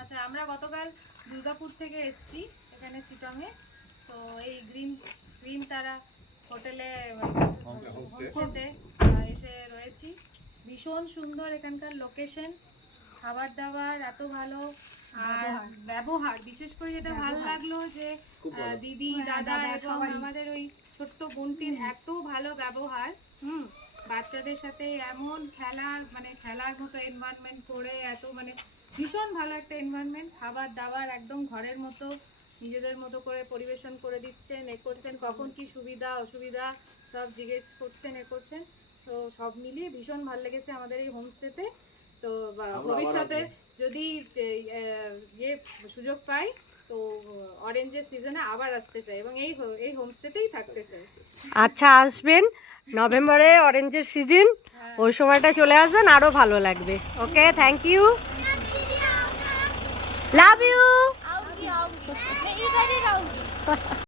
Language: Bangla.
আচ্ছা, আমরা গতকাল দুর্গাপুর থেকে এসেছি এখানে শিটংয়ে। তো এই গ্রিন তারা হোটেলে হোমস্টেতে এসে রয়েছি। ভীষণ সুন্দর এখানকার লোকেশন, খাবার দাবার এত ভালো, আর ব্যবহার বিশেষ করে যেটা ভালো লাগলো যে দিদি দাদা এবং আমাদের ওই ছোট্ট বোনটির এত ভালো ব্যবহার। বাচ্চাদের সাথে এমন খেলার মতো এনভায়রনমেন্ট করে, এত ভীষণ ভালো একটা এনভায়রনমেন্ট। খাবার দাবার একদম ঘরের মতো, নিজেদের মতো করে পরিবেশন করে দিচ্ছেন, করছেন, কখন কি সুবিধা অসুবিধা সব জিজ্ঞেস করছেন, করছেন। তো সব মিলিয়ে ভীষণ ভালো লেগেছে আমাদের এই হোমস্টেতে। তো ভবিষ্যতে যদি সুযোগ পাই তো অরেঞ্জের সিজনে আবার আসতে চাই এবং এই হোমস্টেতেই থাকতে চাই। আচ্ছা, আসবেন নভেম্বরে, অরেঞ্জের সিজন, ওই সময়টা চলে আসবেন, আরও ভালো লাগবে। ওকে, থ্যাংক ইউ, লাভ ইউ।